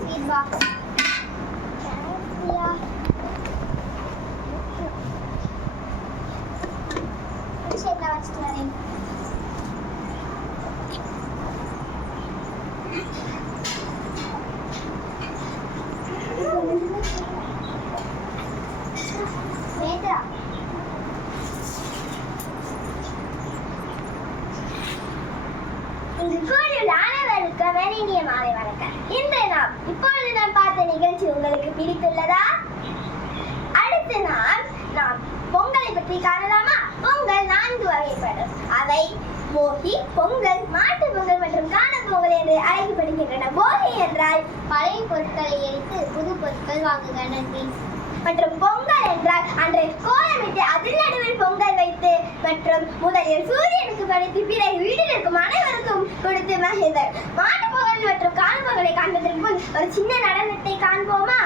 Seed box. இப்பொழுது நான் பார்த்த நிகழ்ச்சி உங்களுக்கு பிடித்துள்ளதா? அடுத்து நாம் பொங்கலை பற்றி காணலாமா? பொங்கல் 4 வகைப்படும். அவை போகி, பொங்கல், மாட்டு பொங்கல் மற்றும் காணும் பொங்கல் என்று அழைக்கப்படுகின்றன. போகி என்றால் பழைய பொருட்களை எரித்து புது பொருட்கள் வாங்குகின்றன. மற்றும் பொங்கல் என்றால் அன்றைய கோலமிட்டு அதில் நடுவில் பொங்கல் வைத்து மற்றும் முதலில் சூரியனுக்கு படைத்து பிறகு வீட்டில் இருக்கும் அனைவருக்கும் கொடுத்து மகிழ்ந்தர். மாட்டு பொங்கல் மற்றும் காணும் பொங்கலை காண்பதற்கு முன் ஒரு சின்ன நடனத்தை காண்போமா?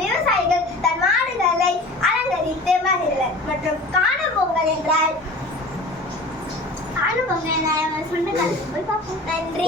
விவசாயிகள் தன் மாடுகளை அலங்கரித்து மகிழ்வர். மற்றும் காணும் பொங்கல் என்றால் நன்றி.